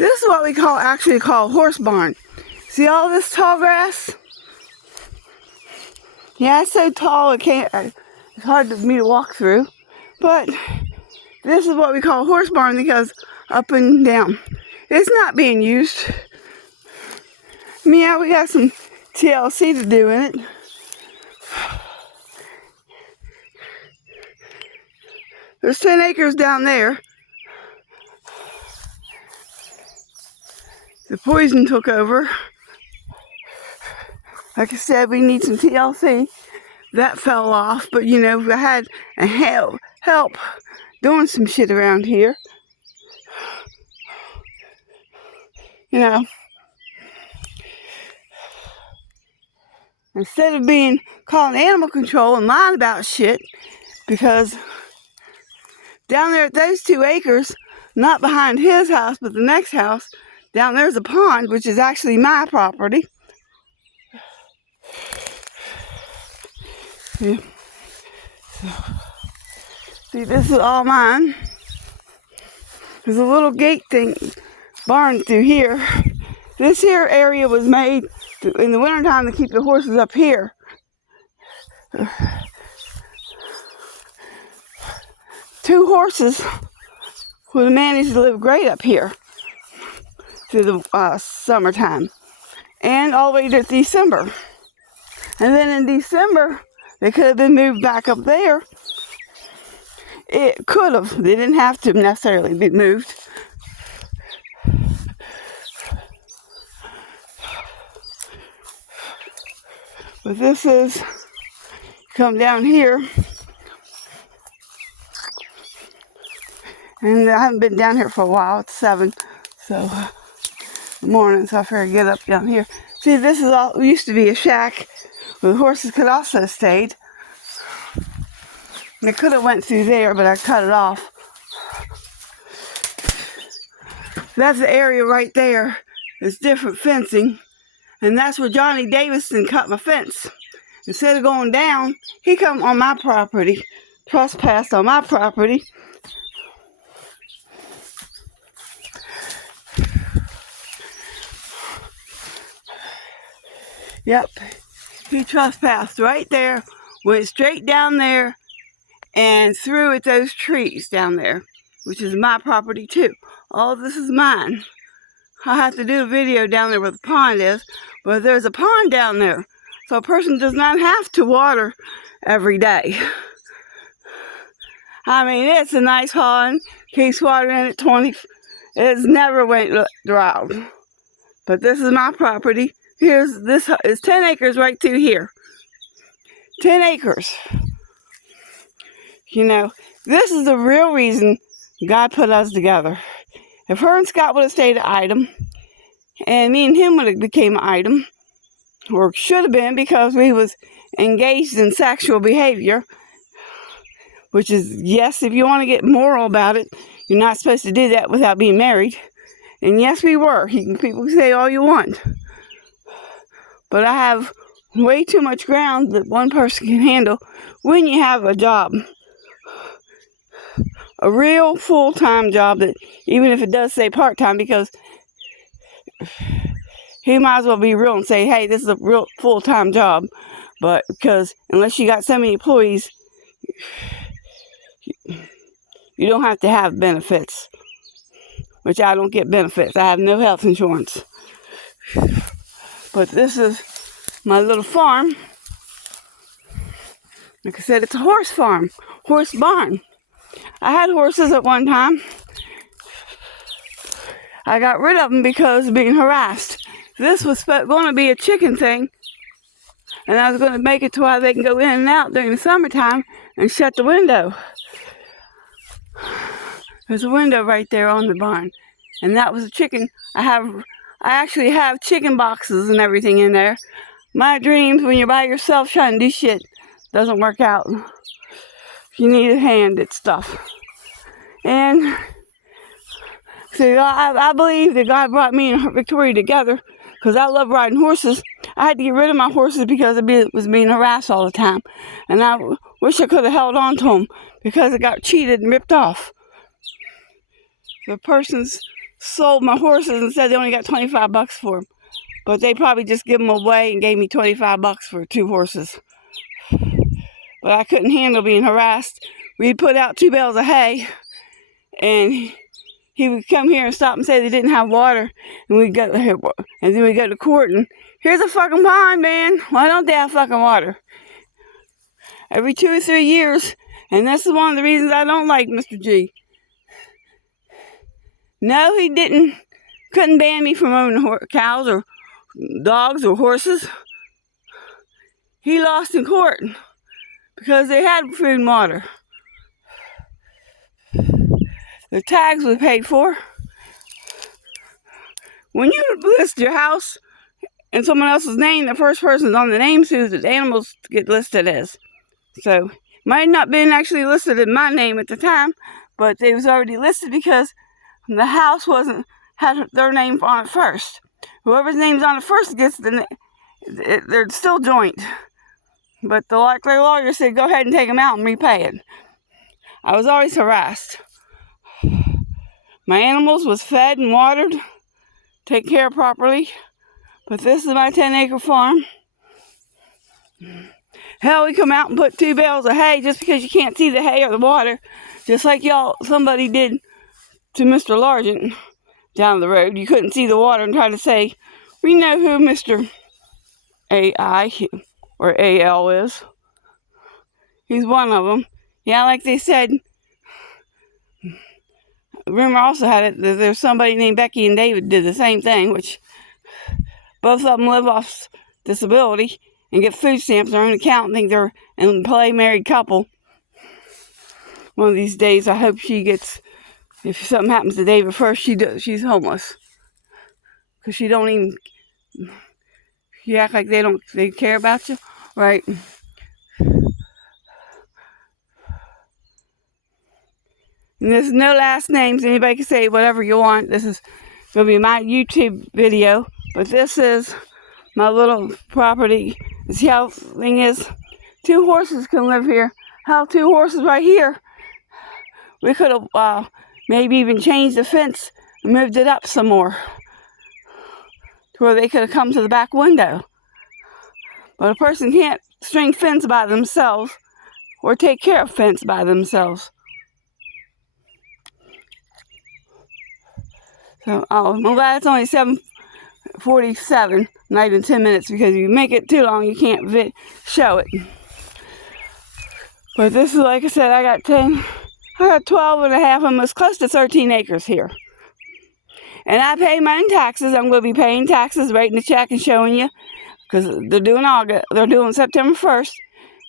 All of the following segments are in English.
This is what we actually call horse barn. See all this tall grass? Yeah, it's so tall it's hard for me to walk through. But this is what we call horse barn because up and down. It's not being used. Yeah, we got some TLC to do in it. There's 10 acres down there. The poison took over. Like I said, we need some TLC. That fell off, but you know, I had a help doing some shit around here. You know, instead of calling animal control and lying about shit, because down there at those 2 acres, not behind his house, but the next house, down there's a pond, which is actually my property. Yeah. See, this is all mine. There's a little gate barn through here. This here area was made in the wintertime to keep the horses up here. 2 horses would have managed to live great up here through the summertime and all the way to December. And then in December, they could have been moved back up there. It could have. They didn't have to necessarily be moved. But this is, come down here, and I haven't been down here for a while. It's 7, so morning, so I figured get up down here. See, this is all used to be a shack where the horses could also stayed. They could have went through there, but I cut it off. That's the area right there. It's different fencing. And that's where Johnny Davison cut my fence. Instead of going down, he come on my property, trespassed on my property. Yep, he trespassed right there, went straight down there, and threw at those trees down there, which is my property too. All this is mine. I have to do a video down there where the pond is, but there's a pond down there, so a person does not have to water every day. I mean, it's a nice pond, keeps water in it it's never went dry. But this is my property. This is 10 acres right through here. 10 acres. You know, this is the real reason God put us together. If her and Scott would have stayed an item, and me and him would have became an item, or should have been because we was engaged in sexual behavior, which is, yes, if you want to get moral about it, you're not supposed to do that without being married. And yes, we were. People can say all you want. But I have way too much ground that one person can handle when you have a job. A real full-time job that, even if it does say part-time, because he might as well be real and say, hey, this is a real full-time job. But because unless you got so many employees, you don't have to have benefits. Which I don't get benefits. I have no health insurance. But this is my little farm. Like I said, it's a horse farm. Horse barn. I had horses at one time. I got rid of them because of being harassed. This was going to be a chicken thing. And I was going to make it to where they can go in and out during the summertime and shut the window. There's a window right there on the barn. And that was a chicken. I actually have chicken boxes and everything in there. My dreams, when you're by yourself trying to do shit, doesn't work out. You need a hand at stuff. And so I believe that God brought me and Victoria together because I love riding horses. I had to get rid of my horses because I was being harassed all the time. And I wish I could have held on to them because I got cheated and ripped off. The person's sold my horses and said they only got $25 for them. But they probably just give them away and gave me $25 for 2 horses. But I couldn't handle being harassed. We'd put out 2 bales of hay, and he would come here and stop and say they didn't have water, and then we'd go to court, and here's a fucking pond, man. Why don't they have fucking water? Every 2 or 3 years, and this is one of the reasons I don't like Mr. G. No, he couldn't ban me from owning cows or dogs or horses. He lost in court because they had food and water. The tags were paid for. When you list your house in someone else's name, the first person on the name who the animals get listed as. So, might not been actually listed in my name at the time, but they was already listed because the house had their name on it first. Whoever's name's on it first gets they're still joint. But the lawyer said, go ahead and take them out and repay it. I was always harassed. My animals was fed and watered, taken care of properly. But this is my 10-acre farm. Hell, we come out and put 2 bales of hay just because you can't see the hay or the water. Just like somebody did to Mr. Largent down the road. You couldn't see the water and try to say, we know who Mr. AI or AL is. He's one of them. Yeah, like they said, rumor also had it that there's somebody named Becky and David did the same thing, which both of them live off disability and get food stamps on their own account and think they're a play married couple. One of these days, I hope she gets, if something happens to David first, she's homeless. Because she act like they care about you, right? And there's no last names. Anybody can say whatever you want. This is going to be my YouTube video. But this is my little property. See how the thing is? 2 horses can live here. How 2 horses right here? We could have maybe even changed the fence and moved it up some more. To where they could have come to the back window. But a person can't string fence by themselves or take care of fence by themselves. So, I'm glad it's only 7:47, not even 10 minutes, because if you make it too long, you can't show it. But this is, like I said, I got 12 and a half, almost close to 13 acres here. And I pay my own taxes. I'm going to be paying taxes, writing the check and showing you, because they're doing September 1st,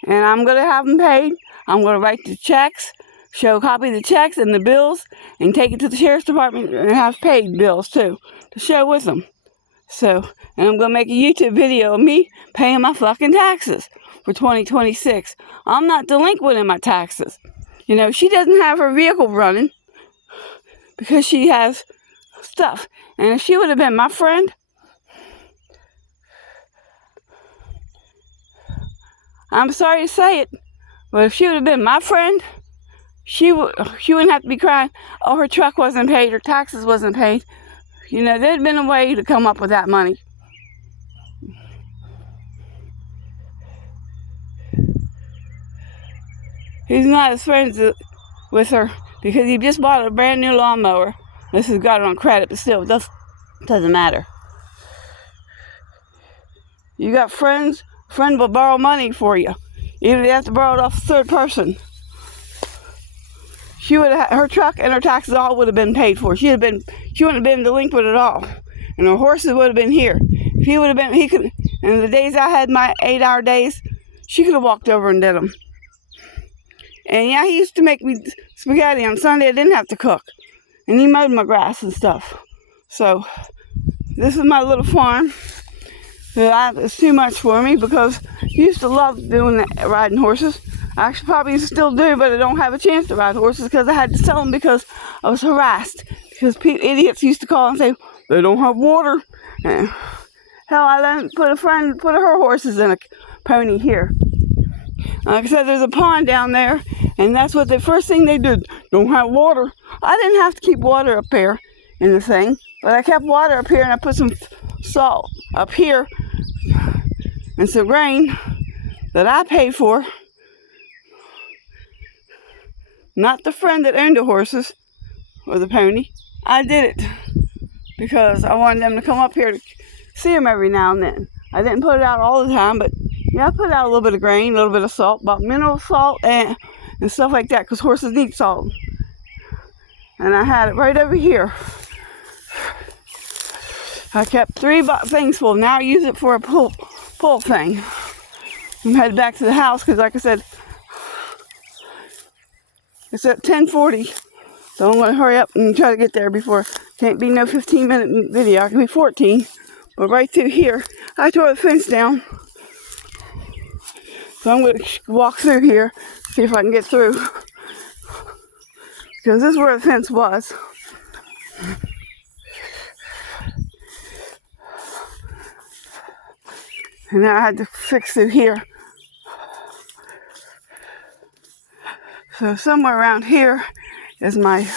and I'm going to have them paid. I'm going to write the checks, copy the checks and the bills, and take it to the sheriff's department and have paid bills too to show with them. So, and I'm going to make a YouTube video of me paying my fucking taxes for 2026. I'm not delinquent in my taxes. You know, she doesn't have her vehicle running because she has stuff. And if she would have been my friend, I'm sorry to say it, but if she would have been my friend, she wouldn't have to be crying, oh, her truck wasn't paid, her taxes wasn't paid. You know, there'd been a way to come up with that money. He's not as friends with her because he just bought a brand new lawnmower. This has got it on credit, but still, it doesn't matter. You got friends, a friend will borrow money for you, even if you have to borrow it off a third person. She would have, her truck and her taxes all would have been paid for. She wouldn't have been delinquent at all, and her horses would have been here. If he would have been, he could. And the days I had my 8-hour days, she could have walked over and did them. And yeah, he used to make me spaghetti on Sunday. I didn't have to cook, and he mowed my grass and stuff. So this is my little farm. It's too much for me because I used to love doing that, riding horses. I actually probably still do, but I don't have a chance to ride horses because I had to sell them because I was harassed. Because idiots used to call and say, they don't have water. And hell, I let put her horses in a pony here. Like I said, there's a pond down there, and that's what the first thing they did. Don't have water. I didn't have to keep water up there. in the thing. But I kept water up here, and I put some salt up here and some grain that I paid for. Not the friend that owned the horses or the pony. I did it because I wanted them to come up here to see them every now and then. I didn't put it out all the time, but yeah, I put out a little bit of grain, a little bit of salt, about mineral salt and stuff like that, because horses need salt. And I had it right over here. I kept 3 things full. Now I use it for a pull thing. I'm headed back to the house because, like I said, it's at 10:40. So I'm going to hurry up and try to get there before. Can't be no 15-minute video. I can be 14. But right through here, I tore the fence down. So I'm going to walk through here, see if I can get through. Because this is where the fence was. And now I had to fix through here. So somewhere around here is my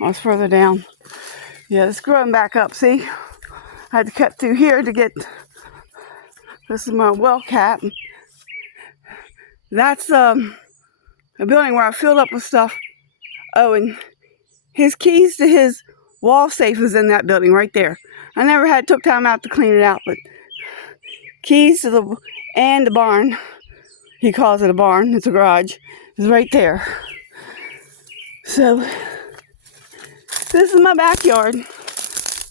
it's further down. Yeah, it's growing back up, see? I had to cut through here to get, this is my well cap. That's a building where I filled up with stuff. Oh, and his keys to his wall safe is in that building right there. I never took time out to clean it out, but keys to the barn, he calls it a barn, it's a garage, is right there. So, this is my backyard.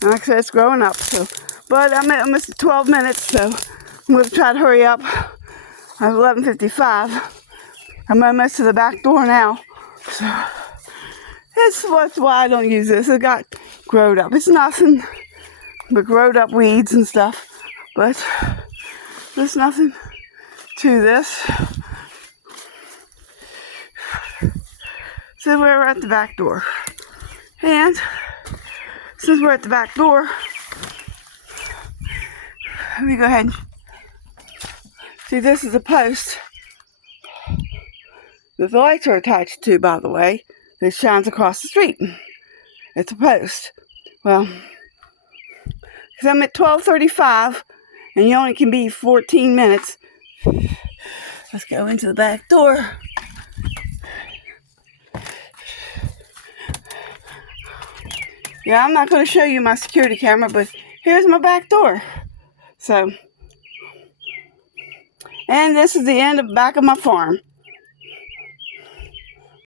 Like I said, it's growing up, so. But I'm at almost 12 minutes, so I'm going to try to hurry up. I have 11:55. I'm almost to the back door now. So, that's why I don't use this. It got growed up. It's nothing but growed up weeds and stuff. But there's nothing to this. So we're at the back door. And since we're at the back door, let me go ahead. See, this is a post that the lights are attached to, by the way, that shines across the street. It's a post. Well, because I'm at 12:35, and you only can be 14 minutes. Let's go into the back door. Yeah, I'm not going to show you my security camera, but here's my back door. So, and this is the end of the back of my farm.